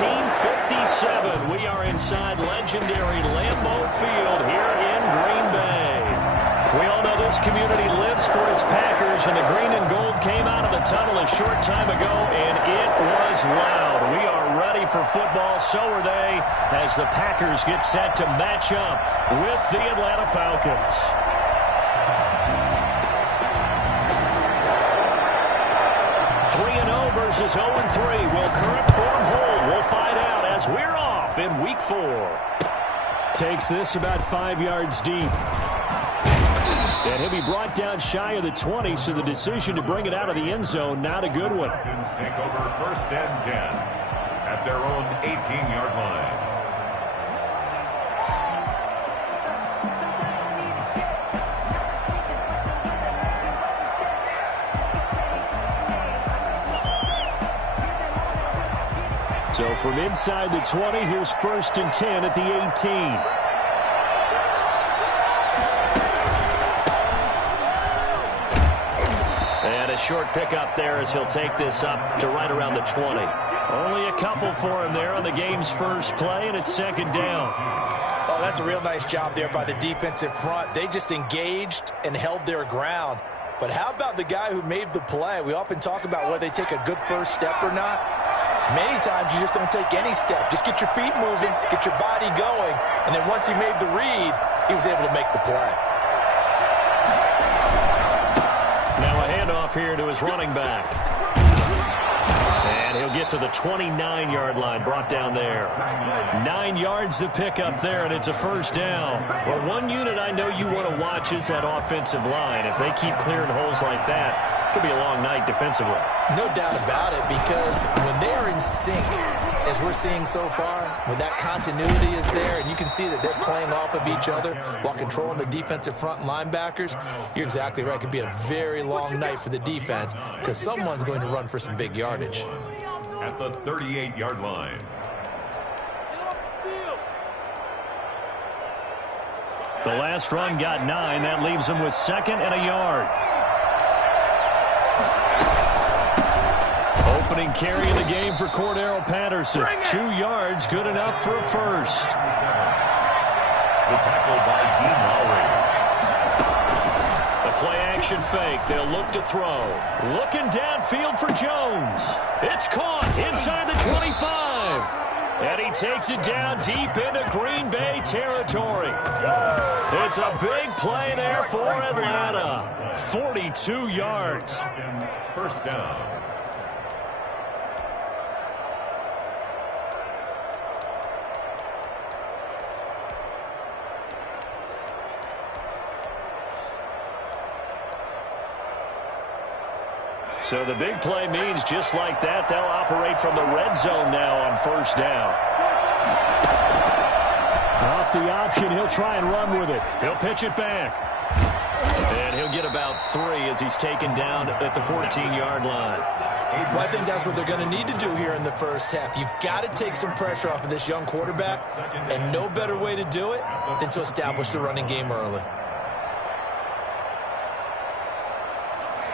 1957. We are inside legendary Lambeau Field here in Green Bay. We all know this community lives for its Packers, and the green and gold came out of the tunnel a short time ago, and it was loud. We are ready for football, so are they, as the Packers get set to match up with the Atlanta Falcons. Versus 0-3. Will current form hold? We'll find out as we're off in Week 4. Takes this about 5 yards deep. And he'll be brought down shy of the 20, so the decision to bring it out of the end zone, not a good one. Take over 1st and 10 at their own 18-yard line. So from inside the 20, here's 1st and 10 at the 18. And a short pickup there as he'll take this up to right around the 20. Only a couple for him there on the game's first play, and it's 2nd down. Oh, that's a real nice job there by the defensive front. They just engaged and held their ground. But how about the guy who made the play? We often talk about whether they take a good first step or not. Many times you just don't take any step. Just get your feet moving, get your body going, and then once he made the read, he was able to make the play. Now a handoff here to his running back. And he'll get to the 29-yard line, brought down there. 9 yards to pick up there, and it's a 1st down. Well, one unit I know you want to watch is that offensive line. If they keep clearing holes like that, it could be a long night defensively. No doubt about it, because when they are in sync, as we're seeing so far, when that continuity is there, and you can see that they're playing off of each other while controlling the defensive front linebackers, you're exactly right. It could be a very long night for the defense because someone's going to run for some big yardage. At the 38-yard line. The last run got 9. That leaves him with 2nd and a yard. Opening carry in the game for Cordero Patterson. 2 yards, good enough for a first. The tackle by Dean Lowry. The play-action fake. They'll look to throw. Looking downfield for Jones. It's caught inside the 25. And he takes it down deep into Green Bay territory. It's a big play there for Atlanta. 42 yards. 1st down. So the big play means just like that, they'll operate from the red zone now on 1st down. Off the option, he'll try and run with it. He'll pitch it back. And he'll get about 3 as he's taken down at the 14-yard line. Well, I think that's what they're going to need to do here in the first half. You've got to take some pressure off of this young quarterback, and no better way to do it than to establish the running game early.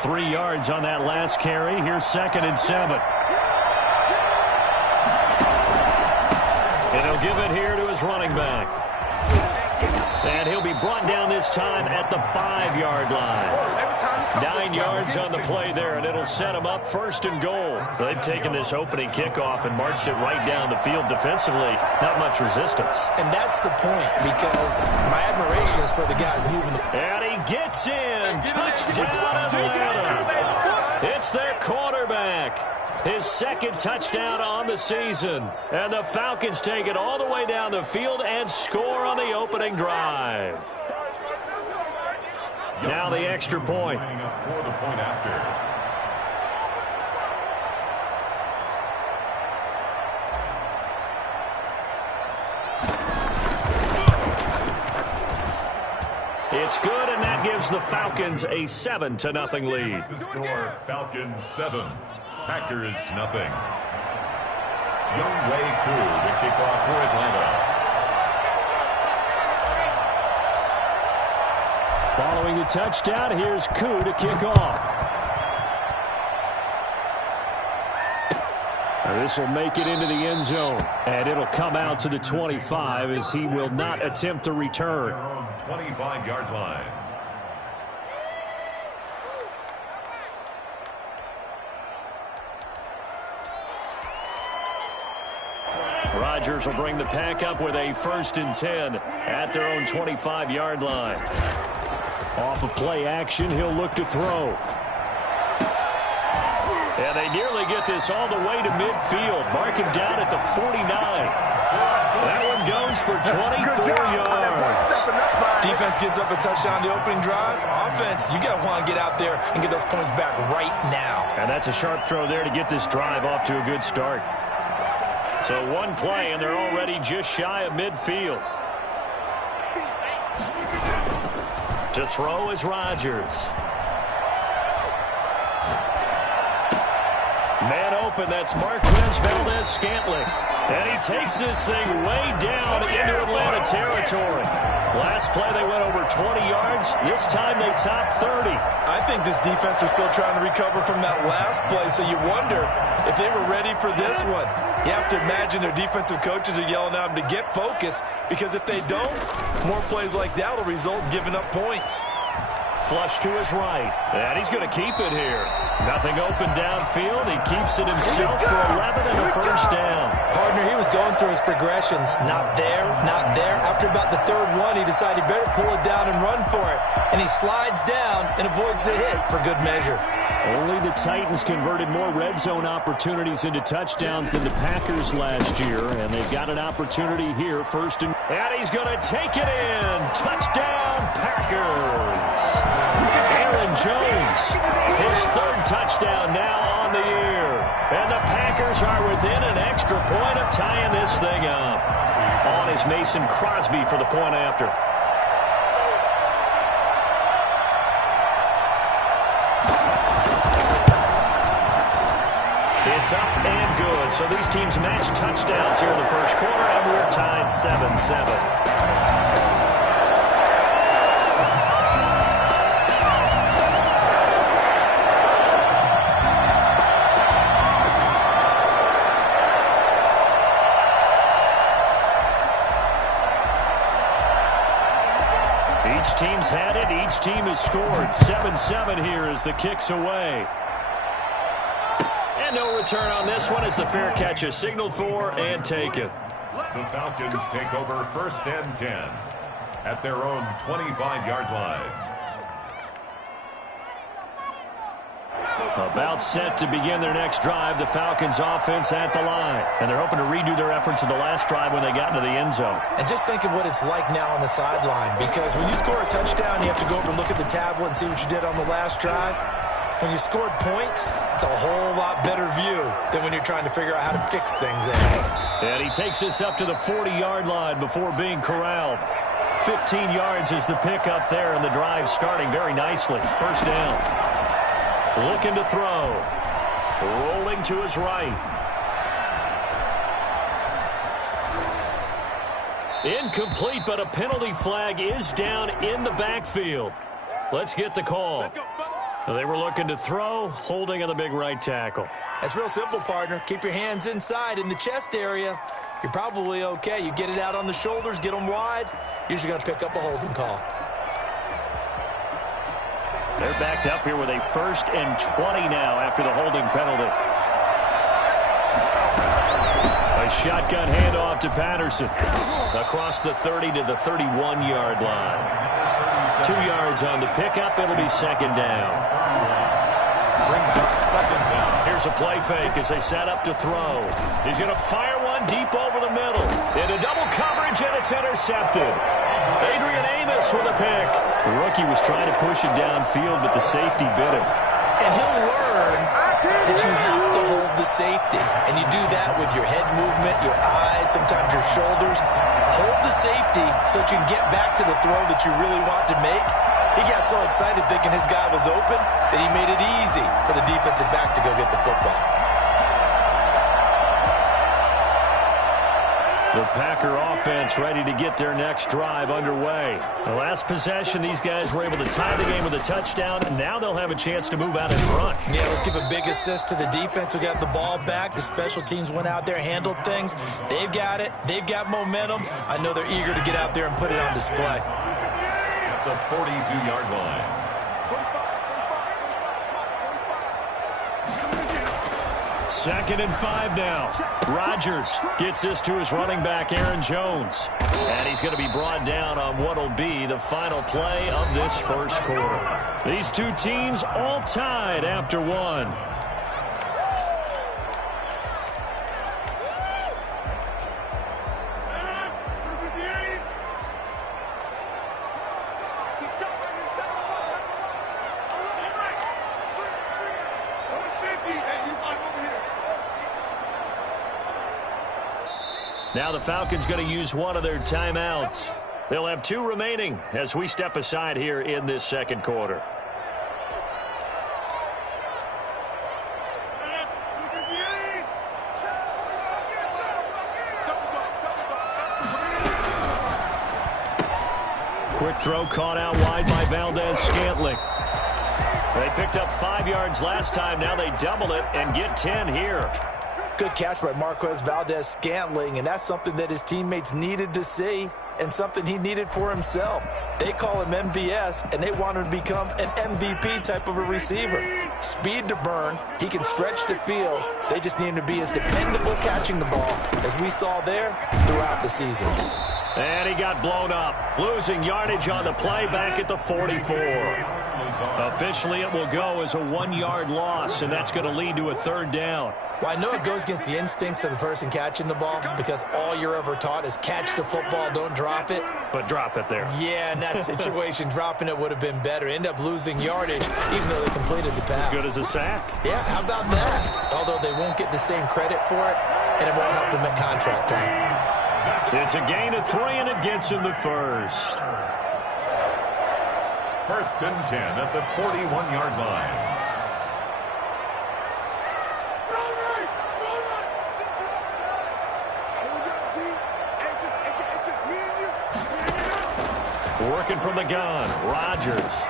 3 yards on that last carry. Here's 2nd and 7. And he'll give it here to his running back. And he'll be brought down this time at the 5-yard line. 9 yards on the play there, and it'll set him up 1st and goal. They've taken this opening kickoff and marched it right down the field defensively. Not much resistance. And that's the point, because my admiration is for the guys moving the... And he gets in. Touchdown, Atlanta. It's their quarterback. His 2nd touchdown on the season. And the Falcons take it all the way down the field and score on the opening drive. Now the extra point. For the point after. It's good, and that gives the Falcons a 7-0 lead. The score, Falcons 7, Packers nothing. Younghoe Koo to kick off for Atlanta. Following the touchdown, here's Koo to kick off. This will make it into the end zone, and it'll come out to the 25 as he will not attempt to return. 25-yard line. Rodgers will bring the pack up with a 1st and 10 at their own 25-yard line. Off of play action, he'll look to throw. And they nearly get this all the way to midfield. Mark him down at the 49. That one goes for 24 yards. Defense gives up a touchdown the opening drive. Offense, you got to want to get out there and get those points back right now. And that's a sharp throw there to get this drive off to a good start. So one play, and they're already just shy of midfield. To throw is Rodgers. Man open, that's Marquez Valdes-Scantling. And he takes this thing way down into Atlanta territory. Last play they went over 20 yards. This time they topped 30. I think this defense was still trying to recover from that last play, so you wonder if they were ready for this one. You have to imagine their defensive coaches are yelling at them to get focused, because if they don't, more plays like that will result in giving up points. Flush to his right, and he's going to keep it here. Nothing open downfield. He keeps it himself for 11 and a 1st down. Partner, he was going through his progressions. Not there, not there. After about the 3rd one, he decided he better pull it down and run for it. And he slides down and avoids the hit for good measure. Only the Titans converted more red zone opportunities into touchdowns than the Packers last year, and they've got an opportunity here, 1st and he's going to take it in. Touchdown, Packers. Aaron Jones, his 3rd touchdown now on the year. And the Packers are within an extra point of tying this thing up. On is Mason Crosby for the point after. It's up and good. So these teams match touchdowns here in the 1st quarter, and we're tied 7-7. Each team's had it. Each team has scored. 7-7 here as the kick's away. And no return on this one as the fair catch is signaled for and taken. The Falcons take over 1st and 10 at their own 25-yard line. About set to begin their next drive, the Falcons offense at the line. And they're hoping to redo their efforts in the last drive when they got into the end zone. And just think of what it's like now on the sideline, because when you score a touchdown, you have to go over and look at the tablet and see what you did on the last drive. When you scored points, it's a whole lot better view than when you're trying to figure out how to fix things ahead. And he takes this up to the 40-yard line before being corralled. 15 yards is the pickup there, and the drive starting very nicely. 1st down. Looking to throw. Rolling to his right. Incomplete, but a penalty flag is down in the backfield. Let's get the call. They were looking to throw, holding on the big right tackle. That's real simple, partner. Keep your hands inside in the chest area. You're probably okay. You get it out on the shoulders, get them wide. Usually going to pick up a holding call. They're backed up here with a 1st and 20 now after the holding penalty. A shotgun handoff to Patterson. Across the 30 to the 31-yard line. 2 yards on the pickup. It'll be 2nd down. Brings up 2nd down. Here's a play fake as they set up to throw. He's going to fire one deep over the middle. Into double coverage, and it's intercepted. Adrian Amos with a pick. The rookie was trying to push it downfield, but the safety bit him. And he'll learn that you have to hold the safety. And you do that with your head movement, your eyes, sometimes your shoulders. Hold the safety so that you can get back to the throw that you really want to make. He got so excited thinking his guy was open that he made it easy for the defensive back to go get the football. The Packer offense ready to get their next drive underway. The last possession, these guys were able to tie the game with a touchdown, and now they'll have a chance to move out in front. Yeah, let's give a big assist to the defense who got the ball back. The special teams went out there, handled things. They've got it. They've got momentum. I know they're eager to get out there and put it on display. At the 42-yard line. Second and 5 now. Rodgers gets this to his running back, Aaron Jones. And he's going to be brought down on what will be the final play of this first quarter. These two teams all tied after one. Now the Falcons going to use one of their timeouts. They'll have 2 remaining as we step aside here in this second quarter. Quick throw caught out wide by Valdes-Scantling. They picked up 5 yards last time. Now they double it and get 10 here. Good catch by Marquez Valdes-Scantling, and that's something that his teammates needed to see and something he needed for himself. They call him MVS, and they want him to become an MVP type of a receiver. Speed to burn. He can stretch the field. They just need him to be as dependable catching the ball as we saw there throughout the season. And he got blown up, losing yardage on the play back at the 44. Officially, it will go as a 1-yard loss, and that's going to lead to a 3rd down. Well, I know it goes against the instincts of the person catching the ball because all you're ever taught is catch the football, don't drop it. But drop it there. Yeah, in that situation, dropping it would have been better. End up losing yardage, even though they completed the pass. As good as a sack. Yeah, how about that? Although they won't get the same credit for it, and it won't help them at contract time. It's a gain of 3, and it gets him the first. 1st and 10 at the 41-yard line. Working from the gun, Rodgers.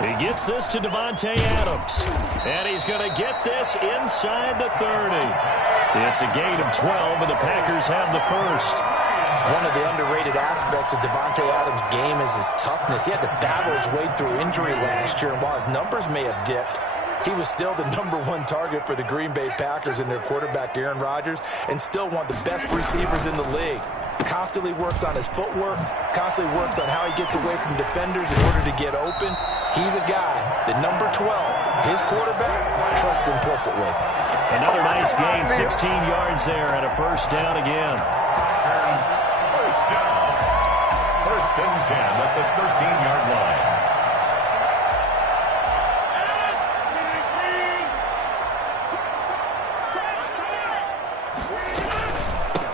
He gets this to Davante Adams. And he's going to get this inside the 30. It's a gain of 12, and the Packers have the first. One of the underrated aspects of Davante Adams' game is his toughness. He had to battle his way through injury last year, and while his numbers may have dipped, he was still the #1 target for the Green Bay Packers and their quarterback, Aaron Rodgers, and still one of the best receivers in the league. Constantly works on his footwork, constantly works on how he gets away from defenders in order to get open. He's a guy that number 12, his quarterback, trusts implicitly. Another nice gain, 16 yards there, and a 1st down again. First down. 1st and 10 at the 13-yard line.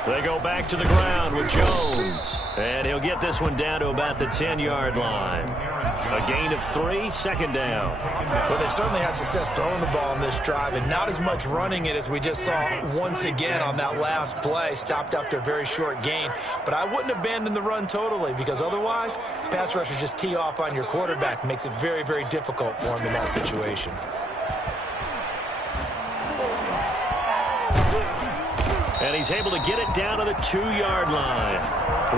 They go back to the ground with Jones. And he'll get this one down to about the 10-yard line. A gain of 3, 2nd down. Well, they certainly had success throwing the ball on this drive, and not as much running it as we just saw once again on that last play. Stopped after a very short gain. But I wouldn't abandon the run totally, because otherwise, pass rushers just tee off on your quarterback. Makes it very, very difficult for him in that situation. And he's able to get it down to the 2-yard line.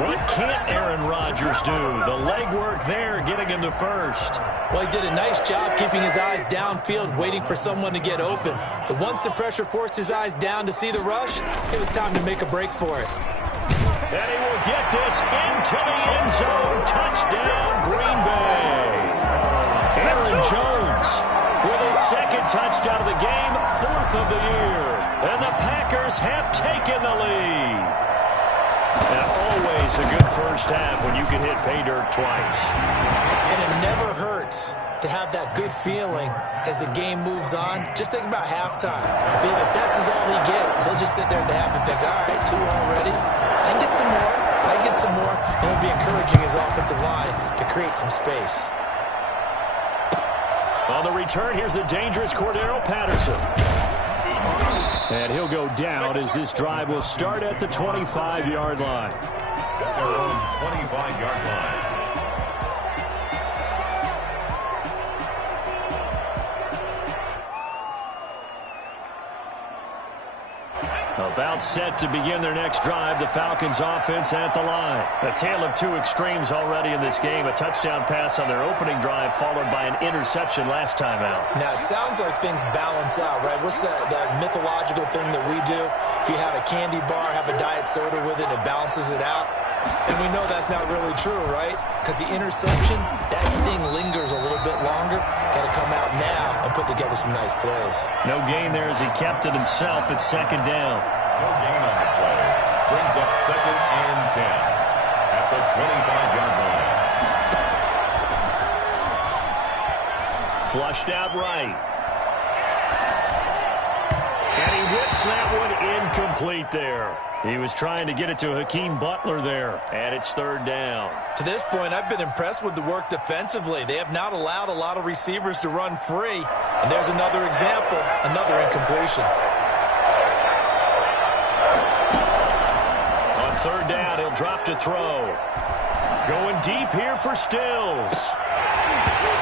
What can't Aaron Rodgers do? The legwork there getting him the first. Well, he did a nice job keeping his eyes downfield, waiting for someone to get open. But once the pressure forced his eyes down to see the rush, it was time to make a break for it. And he will get this into the end zone. Touchdown, Green Bay. Aaron Jones with his 2nd touchdown of the game, 4th of the year. And the Packers have taken the lead. And always a good first half when you can hit pay dirt twice. And it never hurts to have that good feeling as the game moves on. Just think about halftime. If that's all he gets, he'll just sit there at the half and think, all right, 2 already. I get some more. I get some more. And he'll be encouraging his offensive line to create some space. On the return, here's the dangerous Cordero Patterson. And he'll go down as this drive will start at the 25-yard line. At their own 25-yard line. About set to begin their next drive, the Falcons offense at the line. A tale of two extremes already in this game. A touchdown pass on their opening drive followed by an interception last time out. Now, it sounds like things balance out, right? What's that mythological thing that we do? If you have a candy bar, have a diet soda with it, it balances it out. And we know that's not really true, right? Because the interception, that sting lingers a little bit longer. Got to come out now and put together some nice plays. No gain there as he kept it himself at second down. No gain on the play. Brings up 2nd and 10 at the 25-yard line. Flushed out right. And he whips that one incomplete there. He was trying to get it to Hakeem Butler there, and it's 3rd down. To this point, I've been impressed with the work defensively. They have not allowed a lot of receivers to run free. And there's another example, another incompletion. On 3rd down, he'll drop to throw. Going deep here for Stills.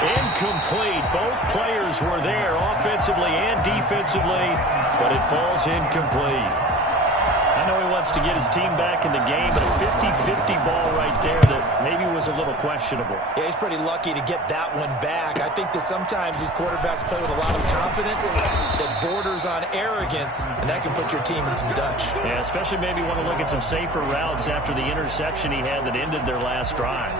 Incomplete. Both players were there offensively and defensively, but it falls incomplete. I know he wants to get his team back in the game, but a 50-50 ball right there that maybe was a little questionable. Yeah, he's pretty lucky to get that one back. I think that sometimes these quarterbacks play with a lot of confidence that borders on arrogance, and that can put your team in some Dutch. Yeah, especially maybe want to look at some safer routes after the interception he had that ended their last drive.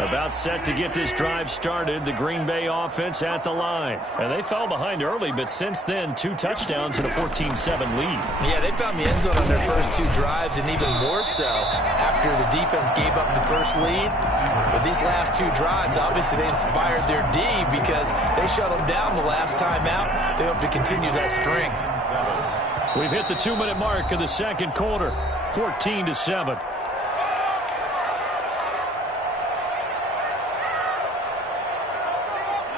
About set to get this drive started, the Green Bay offense at the line. And they fell behind early, but since then, 2 touchdowns and a 14-7 lead. Yeah, they found the end zone on their first 2 drives, and even more so after the defense gave up the first lead. But these last 2 drives, obviously they inspired their D because they shut them down the last time out. They hope to continue that string. We've hit the 2-minute mark of the second quarter, 14-7.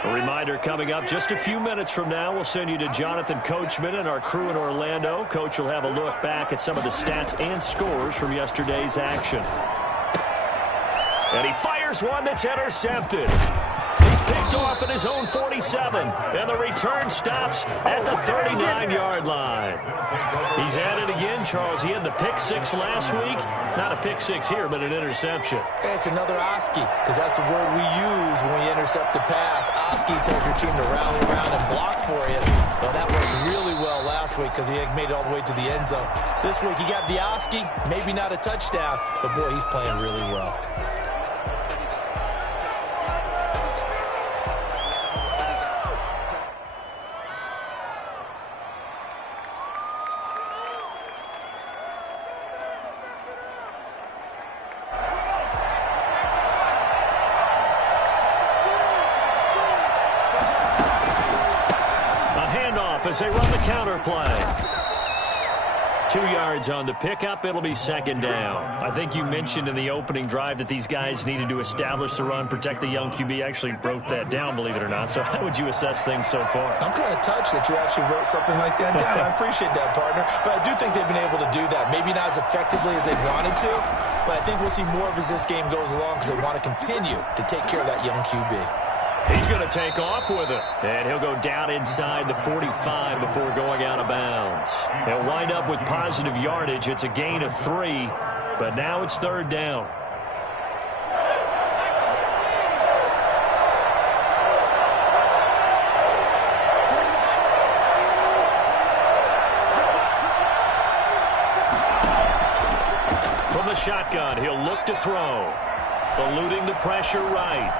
A reminder coming up just a few minutes from now, we'll send you to Jonathan Coachman and our crew in Orlando. Coach will have a look back at some of the stats and scores from yesterday's action. And he fires one that's intercepted. He's picked off at his own 47, and the return stops at the 39-yard line. He's at it again, Charles. He had the pick 6 last week. Not a pick 6 here, but an interception. Hey, it's another Oski, because that's the word we use when we intercept a pass. Oski tells your team to rally around and block for you. Well, that worked really well last week because he made it all the way to the end zone. This week he got the Oski, maybe not a touchdown, but boy, he's playing really well. As they run the counter play. 2 yards on the pickup. It'll be 2nd down. I think you mentioned in the opening drive that these guys needed to establish the run, protect the young QB. Actually broke that down, believe it or not. So how would you assess things so far? I'm kind of touched that you actually wrote something like that down. I appreciate that, partner. But I do think they've been able to do that. Maybe not as effectively as they wanted to, but I think we'll see more of as this game goes along because they want to continue to take care of that young QB. He's going to take off with it. And he'll go down inside the 45 before going out of bounds. He'll wind up with positive yardage. It's a gain of 3, but now it's 3rd down. From the shotgun, he'll look to throw. Eluding the pressure right.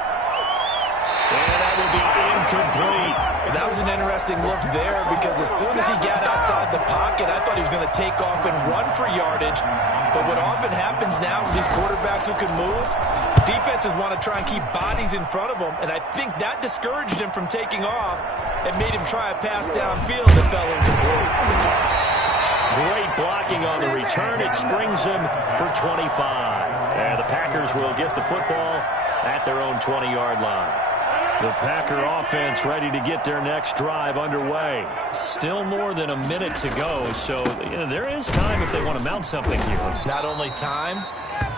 And that will be incomplete. That was an interesting look there because as soon as he got outside the pocket, I thought he was going to take off and run for yardage. But what often happens now with these quarterbacks who can move, defenses want to try and keep bodies in front of them, and I think that discouraged him from taking off and made him try a pass downfield that fell incomplete. Great blocking on the return. It springs him for 25. And the Packers will get the football at their own 20-yard line. The Packer offense ready to get their next drive underway. Still more than a minute to go, so there is time if they want to mount something here. Not only time,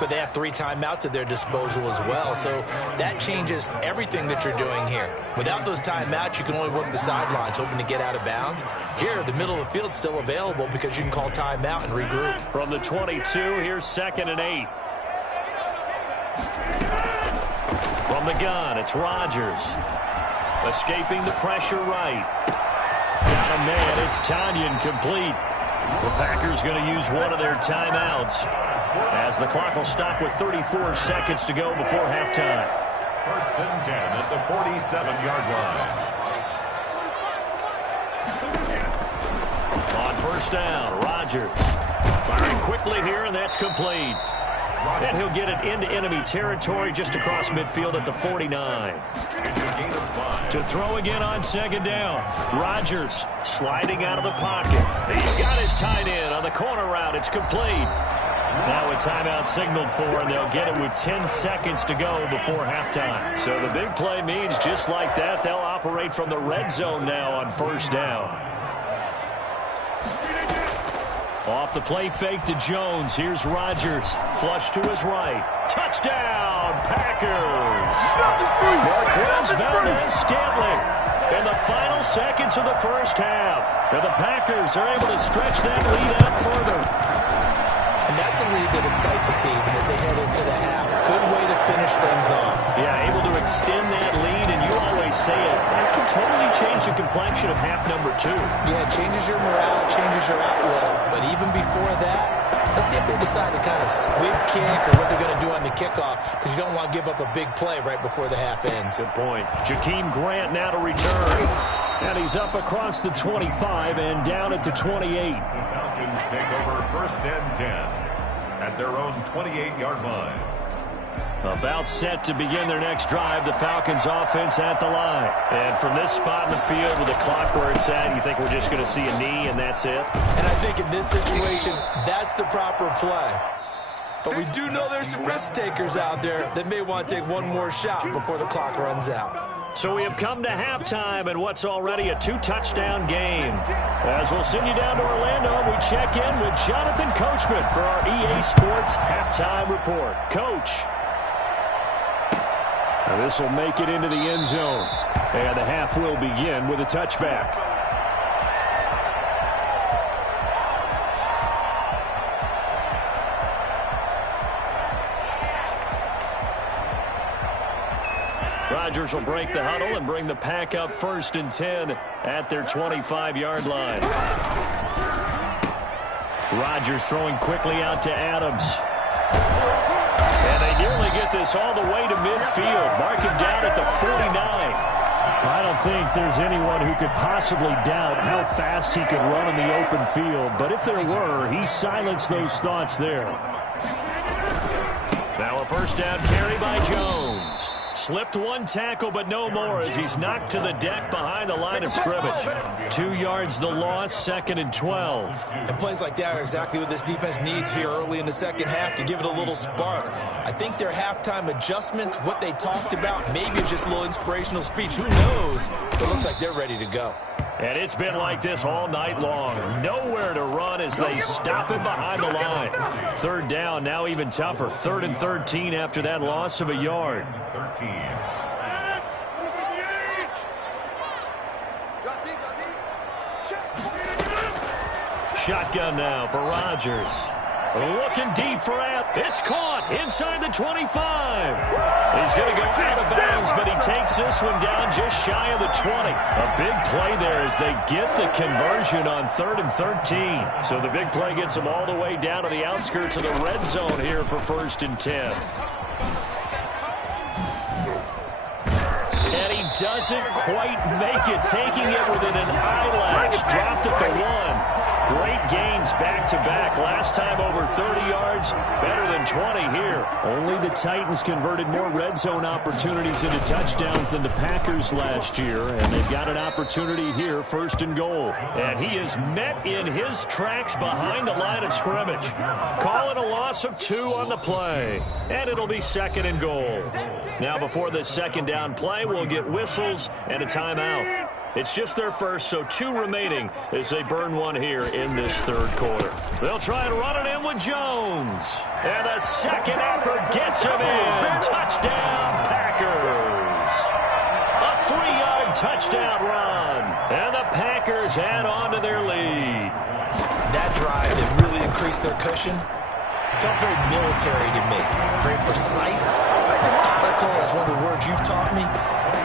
but they have 3 timeouts at their disposal as well, so that changes everything that you're doing here. Without those timeouts, you can only work the sidelines, hoping to get out of bounds. Here, the middle of the field is still available because you can call timeout and regroup. From the 22, here's 2nd and 8. From the gun, it's Rodgers. Escaping the pressure right. Got a man, it's Tonyan, complete. The Packers going to use one of their timeouts, as the clock will stop with 34 seconds to go before halftime. 1st and 10 at the 47-yard line. On 1st down, Rodgers firing quickly here, and that's complete. And he'll get it into enemy territory just across midfield at the 49. To throw again on 2nd down. Rodgers sliding out of the pocket. He's got his tight end on the corner route. It's complete. Now a timeout signaled for, and they'll get it with 10 seconds to go before halftime. So the big play means just like that, they'll operate from the red zone now on 1st down. Off the play fake to Jones. Here's Rodgers. Flush to his right. Touchdown, Packers! Marquez Valdes-Scantling in the final seconds of the 1st half. And the Packers are able to stretch that lead out further. And that's a lead that excites a team as they head into the half. Good way to finish things off. Yeah, able to extend that lead, and you always say it. That can totally change the complexion of half number 2. Yeah, it changes your morale, changes your outlook. But even before that, let's see if they decide to kind of squib kick or what they're going to do on the kickoff, because you don't want to give up a big play right before the half ends. Good point. Jakeem Grant now to return. And he's up across the 25 and down at the 28. The Falcons take over 1st and 10 at their own 28-yard line. About set to begin their next drive, the Falcons offense at the line. And from this spot in the field with the clock where it's at, you think we're just going to see a knee and that's it? And I think in this situation, that's the proper play. But we do know there's some risk takers out there that may want to take one more shot before the clock runs out. So we have come to halftime in what's already a 2-touchdown game. As we'll send you down to Orlando, we check in with Jonathan Coachman for our EA Sports Halftime Report. Coach. This will make it into the end zone. And the half will begin with a touchback. Rodgers will break the huddle and bring the Pack up 1st and 10 at their 25-yard line. Rodgers throwing quickly out to Adams. And they nearly get this all the way to midfield. Mark him down at the 49. I don't think there's anyone who could possibly doubt how fast he could run in the open field. But if there were, he silenced those thoughts there. Now a 1st down carry by Jones. Slipped one tackle, but no more as he's knocked to the deck behind the line of scrimmage. 2 yards the loss, 2nd and 12. And plays like that are exactly what this defense needs here early in the second half to give it a little spark. I think their halftime adjustments, what they talked about, maybe it's just a little inspirational speech. Who knows? But it looks like they're ready to go. And it's been like this all night long. Nowhere to run as they stop him behind the line. 3rd down, now even tougher. 3rd and 13 after that loss of a yard. 13. Shotgun now for Rodgers. Looking deep for App. It's caught inside the 25. He's going to go out of bounds, but he takes this one down just shy of the 20. A big play there as they get the conversion on 3rd and 13. So the big play gets them all the way down to the outskirts of the red zone here for 1st and 10. And he doesn't quite make it, taking it within an eyelash. Dropped at the 1. Great gains back-to-back. Last time over 30 yards, better than 20 here. Only the Titans converted more red zone opportunities into touchdowns than the Packers last year, and they've got an opportunity here, 1st and goal. And he is met in his tracks behind the line of scrimmage. Calling a loss of 2 on the play, and it'll be 2nd and goal. Now before this 2nd down play, we'll get whistles and a timeout. It's just their first, so 2 remaining as they burn one here in this 3rd quarter. They'll try and run it in with Jones. And the second effort gets him in. Touchdown, Packers. A 3-yard touchdown run. And the Packers add on to their lead. That drive that really increased their cushion felt very military to me. Very precise, methodical, that's one of the words you've taught me.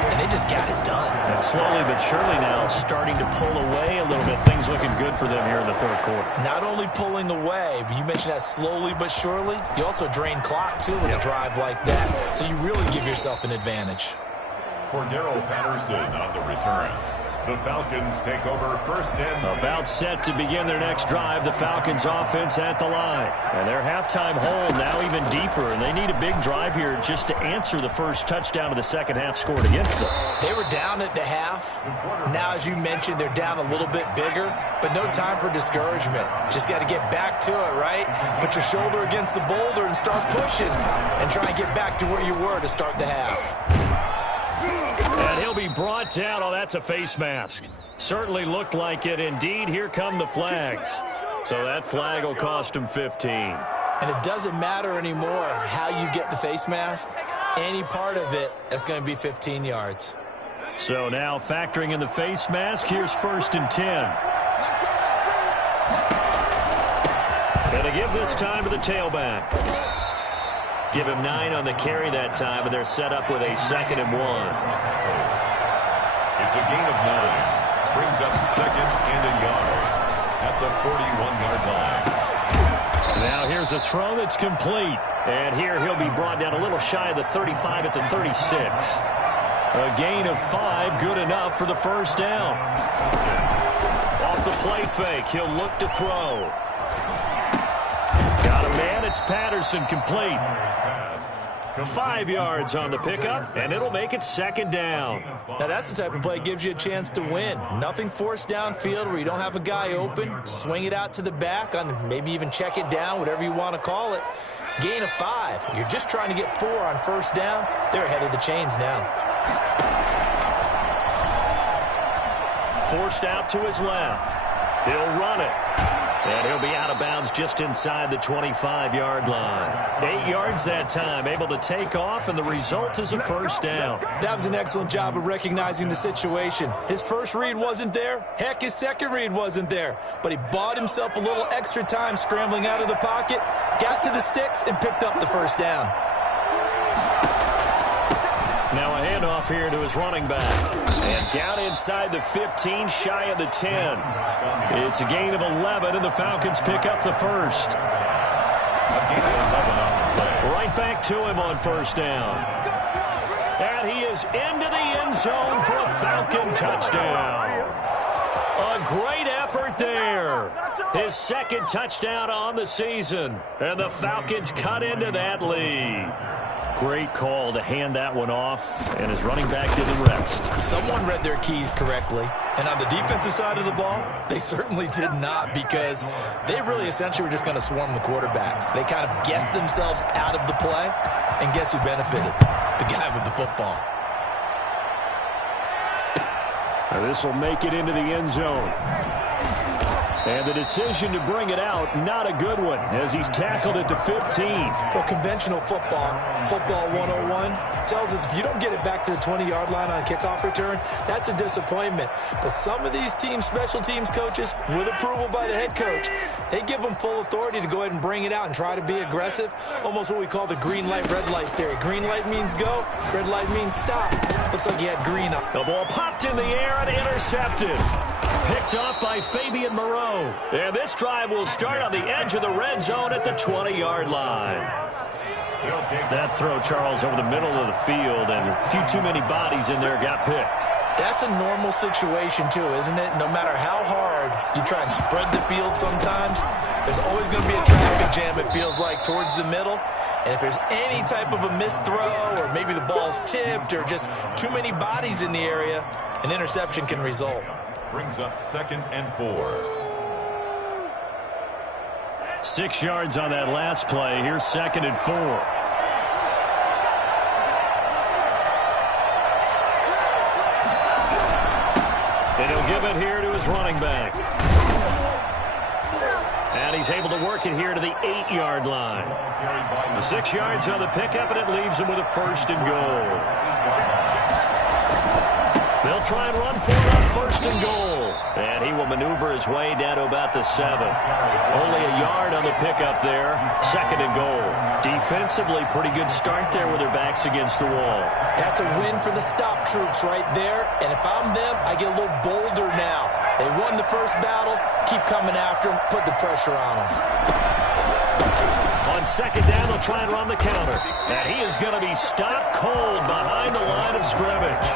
And they just got it done. And slowly but surely now starting to pull away a little bit. Things looking good for them here in the 3rd quarter. Not only pulling away, but you mentioned that slowly but surely. You also drain clock, too, with a drive like that. So you really give yourself an advantage. Cordero Patterson on the return. The Falcons take over 1st and 10. About set to begin their next drive. The Falcons offense at the line. And their halftime hole now even deeper. And they need a big drive here just to answer the first touchdown of the 2nd half scored against them. They were down at the half. Now, as you mentioned, they're down a little bit bigger. But no time for discouragement. Just got to get back to it, right? Put your shoulder against the boulder and start pushing. And try and get back to where you were to start the half. And he'll be brought down. Oh, that's a face mask. Certainly looked like it. Indeed, here come the flags. So that flag will cost him 15. And it doesn't matter anymore how you get the face mask. Any part of it, that's going to be 15 yards. So now factoring in the face mask, here's 1st and 10. Going to give this time to the tailback. Give him 9 on the carry that time, and they're set up with a 2nd and 1. It's a gain of 9. Brings up 2nd and a yard at the 41-yard line. Now here's a throw that's complete. And here he'll be brought down a little shy of the 35 at the 36. A gain of 5, good enough for the 1st down. Off the play fake, he'll look to throw. Got a man, it's Patterson, complete. 5 yards on the pickup, and it'll make it 2nd down. Now, that's the type of play that gives you a chance to win. Nothing forced downfield where you don't have a guy open. Swing it out to the back, on maybe even check it down, whatever you want to call it. Gain of 5. You're just trying to get 4 on 1st down. They're ahead of the chains now. Forced out to his left. He'll run it. And he'll be out of bounds just inside the 25-yard line. 8 yards that time, able to take off, and the result is a 1st down. That was an excellent job of recognizing the situation. His first read wasn't there. Heck, his second read wasn't there. But he bought himself a little extra time scrambling out of the pocket, got to the sticks, and picked up the 1st down. Now a handoff here to his running back. And down inside the 15, shy of the 10. It's a gain of 11, and the Falcons pick up the 1st. Right back to him on 1st down. And he is into the end zone for a Falcon touchdown. A great effort there. His 2nd touchdown on the season. And the Falcons cut into that lead. Great call to hand that one off, and his running back didn't rest. Someone read their keys correctly, and on the defensive side of the ball, they certainly did not, because they really essentially were just going to swarm the quarterback. They kind of guessed themselves out of the play, and guess who benefited? The guy with the football. Now this will make it into the end zone. And the decision to bring it out, not a good one, as he's tackled at the 15. Well, conventional football 101, tells us if you don't get it back to the 20-yard line on a kickoff return, that's a disappointment. But some of these teams, special teams coaches, with approval by the head coach, they give them full authority to go ahead and bring it out and try to be aggressive. Almost what we call the green light, red light theory. Green light means go, red light means stop. Looks like he had green up. The ball popped in the air and intercepted. Picked off by Fabian Moreau. And this drive will start on the edge of the red zone at the 20-yard line. That throw, Charles, over the middle of the field, and a few too many bodies in there got picked. That's a normal situation, too, isn't it? No matter how hard you try and spread the field sometimes, there's always going to be a traffic jam, it feels like, towards the middle. And if there's any type of a missed throw or maybe the ball's tipped or just too many bodies in the area, an interception can result. Brings up 2nd and 4. 6 yards on that last play. Here's 2nd and 4. And he'll give it here to his running back. And he's able to work it here to the 8-yard line. The 6 yards on the pickup, and it leaves him with a 1st and goal. They'll try and run for it on 1st and goal. And he will maneuver his way down to about the 7. Only a yard on the pickup there. 2nd and goal. Defensively, pretty good start there with their backs against the wall. That's a win for the stop troops right there. And if I'm them, I get a little bolder now. They won the first battle. Keep coming after them. Put the pressure on them. On 2nd down, they'll try and run the counter. And he is going to be stopped cold behind the line of scrimmage.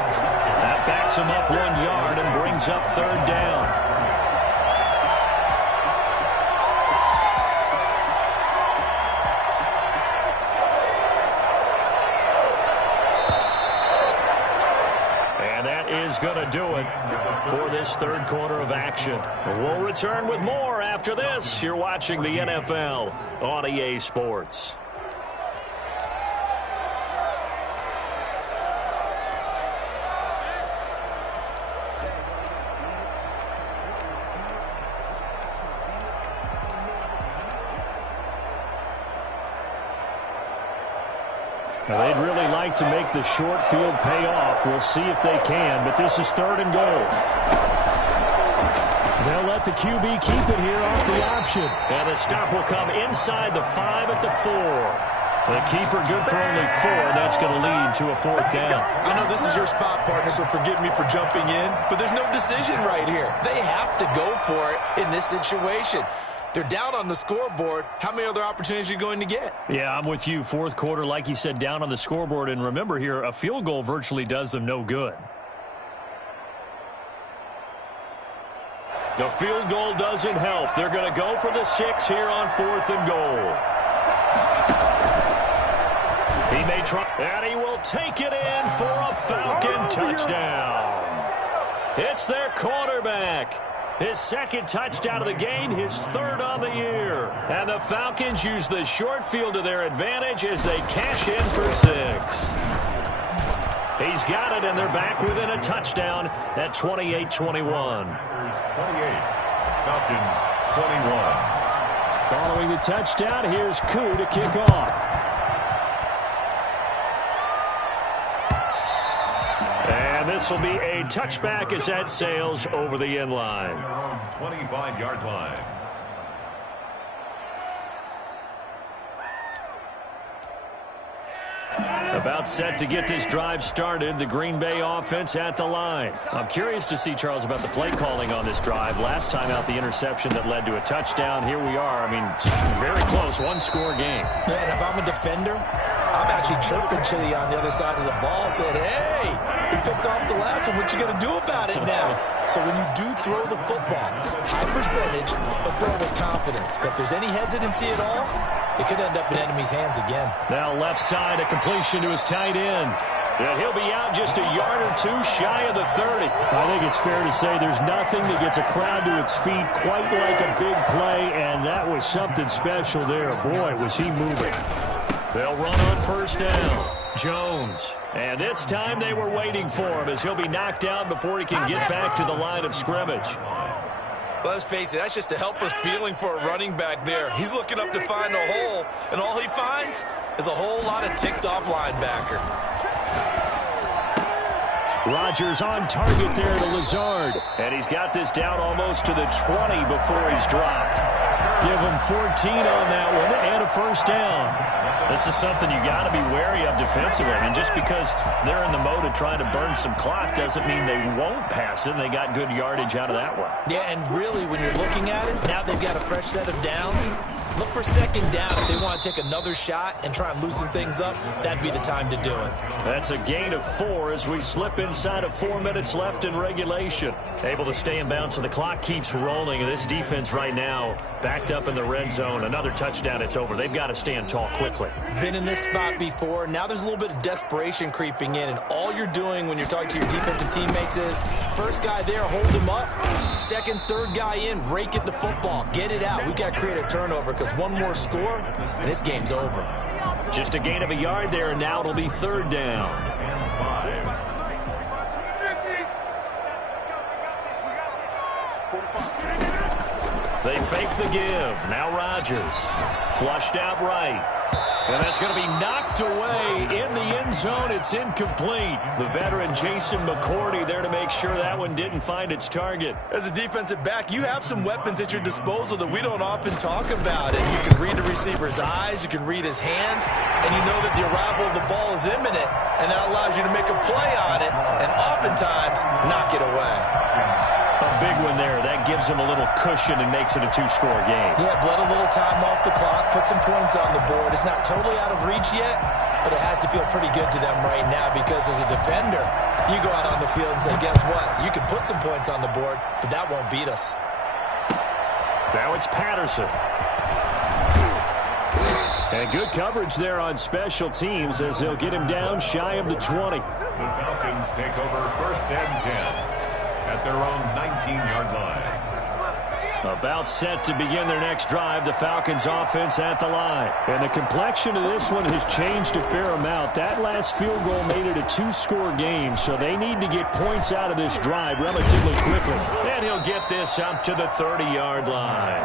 That backs him up 1 yard and brings up 3rd down. And that is going to do it for this 3rd quarter of action. We'll return with more after this. You're watching the NFL on EA Sports. Now, they'd really like to make the short field pay off. We'll see if they can, but this is 3rd and goal. They'll let the QB keep it here off the option. And the stop will come inside the 5 at the 4. The keeper good for only 4, and that's going to lead to a 4th down. I know this is your spot, partner, so forgive me for jumping in, but there's no decision right here. They have to go for it in this situation. They're down on the scoreboard. How many other opportunities are you going to get? Yeah, I'm with you. 4th quarter, like you said, down on the scoreboard. And remember here, a field goal virtually does them no good. The field goal doesn't help. They're going to go for the 6 here on 4th and goal. He may try, and he will take it in for a Falcon touchdown. It's their quarterback. His 2nd touchdown of the game, his 3rd on the year. And the Falcons use the short field to their advantage as they cash in for 6. He's got it, and they're back within a touchdown at 28-21. 28. Falcons 21. Following the touchdown, here's Koo to kick off. And this will be a touchback as that sails over the end line. 25-yard line. About set to get this drive started, the Green Bay offense at the line. I'm curious to see, Charles, about the play calling on this drive. Last time out, the interception that led to a touchdown. Here we are. I mean, very close, 1-score game. Man, if I'm a defender, I'm actually chirping Chili on the other side of the ball, saying, hey, we picked off the last one. What you going to do about it now? So when you do throw the football, high percentage, but throw with confidence. Because if there's any hesitancy at all, it could end up in enemy's hands again. Now left side, a completion to his tight end. And he'll be out just a yard or 2 shy of the 30. I think it's fair to say there's nothing that gets a crowd to its feet quite like a big play, and that was something special there. Boy, was he moving. They'll run on 1st down. Jones. And this time they were waiting for him as he'll be knocked down before he can get back to the line of scrimmage. Let's face it, that's just a helpless feeling for a running back there. He's looking up to find a hole, and all he finds is a whole lot of ticked-off linebacker. Rodgers on target there to Lazard. And he's got this down almost to the 20 before he's dropped. Give him 14 on that one and a 1st down. This is something you got to be wary of defensively. I mean, just because they're in the mode of trying to burn some clock doesn't mean they won't pass it. And they got good yardage out of that one. Yeah, and really, when you're looking at it, now they've got a fresh set of downs. Look for second down. If they want to take another shot and try and loosen things up, that'd be the time to do it. That's a gain of 4 as we slip inside of 4 minutes left in regulation. Able to stay in bounds, so the clock keeps rolling. And this defense right now backed up in the red zone. Another touchdown, it's over. They've got to stand tall quickly. Been in this spot before. Now there's a little bit of desperation creeping in, and all you're doing when you're talking to your defensive teammates is first guy there, hold him up. Second, third guy in, rake at the football. Get it out. We've got to create a turnover because one more score, and this game's over. Just a gain of a yard there, and now it'll be third down. And 5. They fake the give. Now Rodgers. Flushed out right. And that's going to be knocked away in the end zone. It's incomplete. The veteran Jason McCourty there to make sure that one didn't find its target. As a defensive back, you have some weapons at your disposal that we don't often talk about. And you can read the receiver's eyes, you can read his hands, and you know that the arrival of the ball is imminent, and that allows you to make a play on it and oftentimes knock it away. A big one there. That gives him a little cushion and makes it a 2-score game. Yeah, bled a little time off the clock, put some points on the board. It's not totally out of reach yet, but it has to feel pretty good to them right now because as a defender, you go out on the field and say, guess what? You can put some points on the board, but that won't beat us. Now it's Patterson. And good coverage there on special teams as they'll get him down shy of the 20. The Falcons take over first and 10 at their own 19-yard line. About set to begin their next drive, the Falcons offense at the line. And the complexion of this one has changed a fair amount. That last field goal made it a 2-score game, so they need to get points out of this drive relatively quickly. And he'll get this up to the 30-yard line.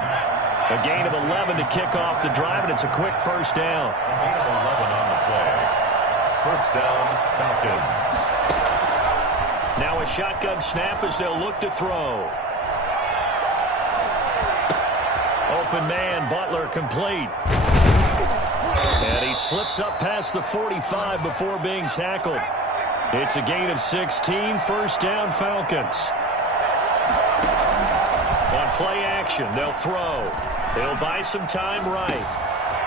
A gain of 11 to kick off the drive, and it's a quick first down. A gain of 11 on the play. First down, Falcons. Now a shotgun snap as they'll look to throw. Open man, Butler complete. And he slips up past the 45 before being tackled. It's a gain of 16, first down Falcons. On play action, they'll throw. They'll buy some time right.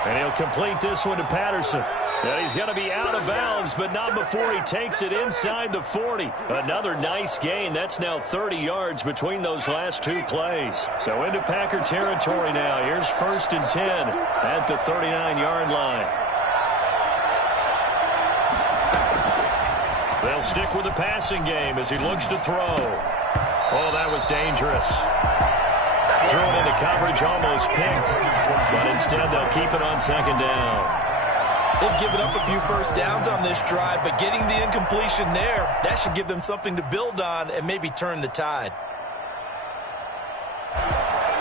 And he'll complete this one to Patterson. And he's going to be out of bounds, but not before he takes it inside the 40. Another nice gain. That's now 30 yards between those last 2 plays. So into Packer territory now. Here's first and 10 at the 39-yard line. They'll stick with the passing game as he looks to throw. Oh, that was dangerous. Threw it into coverage, almost picked. But instead, they'll keep it on second down. They've given up a few first downs on this drive, but getting the incompletion there, that should give them something to build on and maybe turn the tide.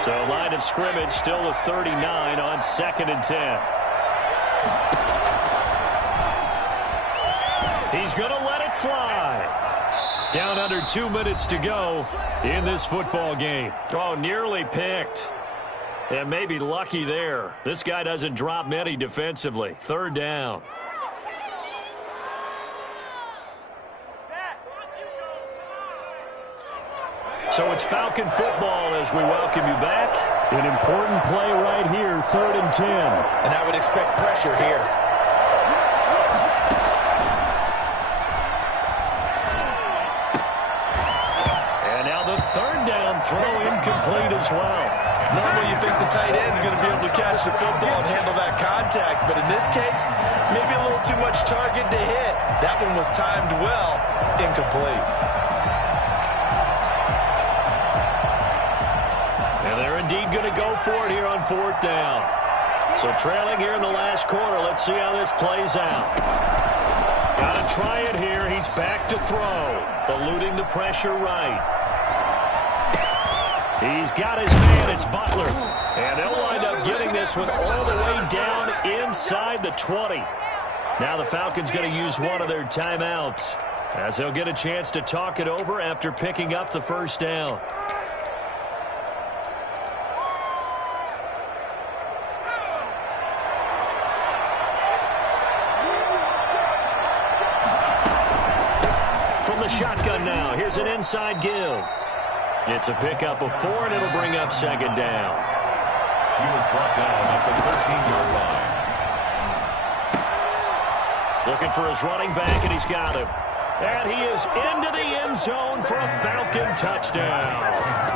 So line of scrimmage still the 39 on second and 10. He's going to let it fly. Down under 2 minutes to go in this football game. Oh, nearly picked. And maybe lucky there. This guy doesn't drop many defensively. Third down. So it's Falcon football as we welcome you back. An important play right here, third and 10. And I would expect pressure here. And now the third down throw incomplete as well. Normally you think the tight end's going to be able to catch the football and handle that contact, but in this case, maybe a little too much target to hit. That one was timed well, incomplete. And they're indeed going to go for it here on fourth down. So trailing here in the last quarter, let's see how this plays out. Got to try it here. He's back to throw, eluding the pressure right. He's got his man. It's Butler. And they'll wind up getting this one all the way down inside the 20. Now the Falcons going to use one of their timeouts as they'll get a chance to talk it over after picking up the first down. From the shotgun now, here's an inside give. It's a pickup of 4, and it'll bring up second down. He was brought down at the 13-yard line. Looking for his running back, and he's got him. And he is into the end zone for a Falcon touchdown.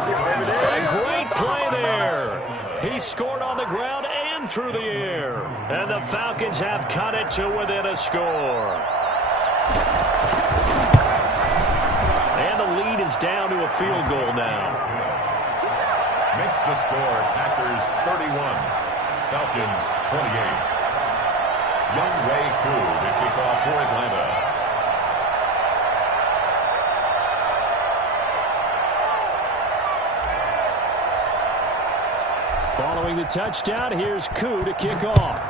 A great play there. He scored on the ground and through the air. And the Falcons have cut it to within a score. And the lead is down to a field goal now. Makes the score Packers 31, Falcons 28. Younghoe Koo to kick off for Atlanta. Following the touchdown, here's Koo to kick off.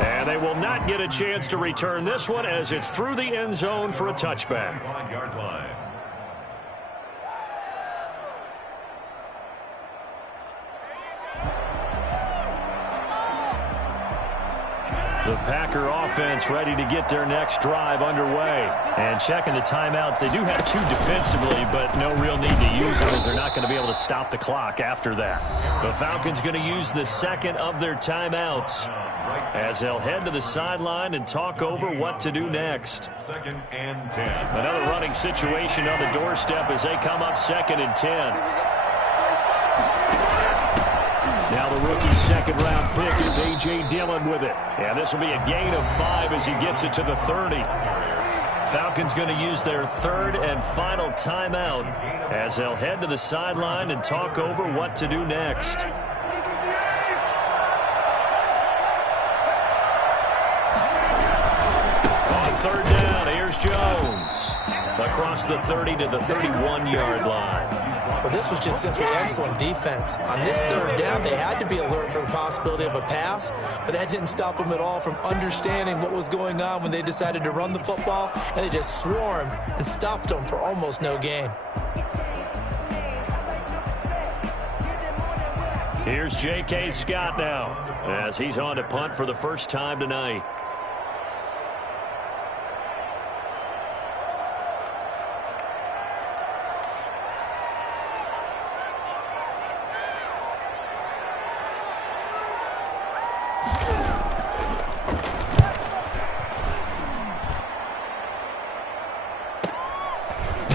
And they will not get a chance to return this one as it's through the end zone for a touchback. 1-yard line. The Packer offense ready to get their next drive underway. And checking the timeouts, they do have 2 defensively, but no real need to use them as they're not going to be able to stop the clock after that. The Falcons going to use the second of their timeouts as they'll head to the sideline and talk over what to do next. 2nd and 10. Another running situation on the doorstep as they come up 2nd and 10. Now the rookie second-round pick is A.J. Dillon with it. And this will be a gain of 5 as he gets it to the 30. Falcons going to use their 3rd and final timeout as they'll head to the sideline and talk over what to do next. On 3rd down, here's Jones. Across the 30 to the 31-yard line. But this was just simply excellent defense. On this 3rd down, they had to be alert for the possibility of a pass, but that didn't stop them at all from understanding what was going on when they decided to run the football, and they just swarmed and stuffed them for almost no gain. Here's J.K. Scott now as he's on to punt for the first time tonight.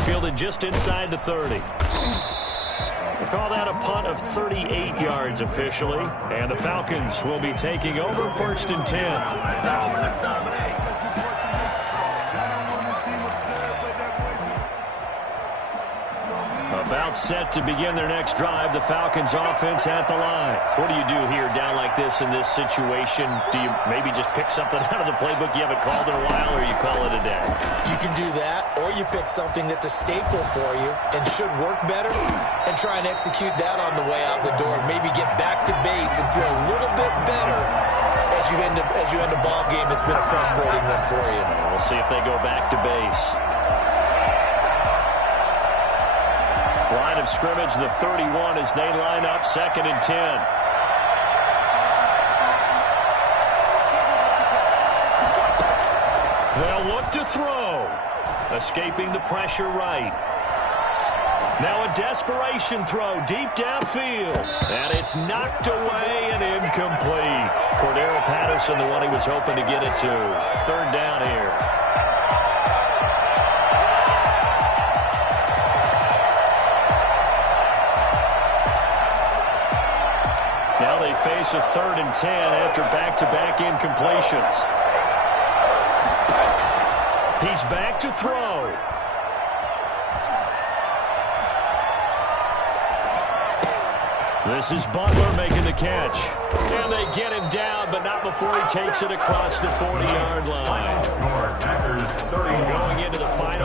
Fielded just inside the 30. We'll call that a punt of 38 yards officially. And the Falcons will be taking over 1st and 10. About set to begin their next drive. The Falcons offense at the line. What do you do here down like this in this situation? Do you maybe just pick something out of the playbook you haven't called in a while, or you call it a day? You can do that, or you pick something that's a staple for you and should work better and try and execute that on the way out the door. Maybe get back to base and feel a little bit better as you end a ball game that's been a frustrating one for you. We'll see if they go back to base. Line of scrimmage, the 31 as they line up 2nd and 10. They'll look to throw. Escaping the pressure right. Now a desperation throw deep downfield. And it's knocked away and incomplete. Cordero Patterson, the one he was hoping to get it to. 3rd down here. Now they face a 3rd and 10 after back-to-back incompletions. He's back to throw. This is Butler making the catch. And they get him down, but not before he takes it across the 40-yard line. Packers 30 going into the final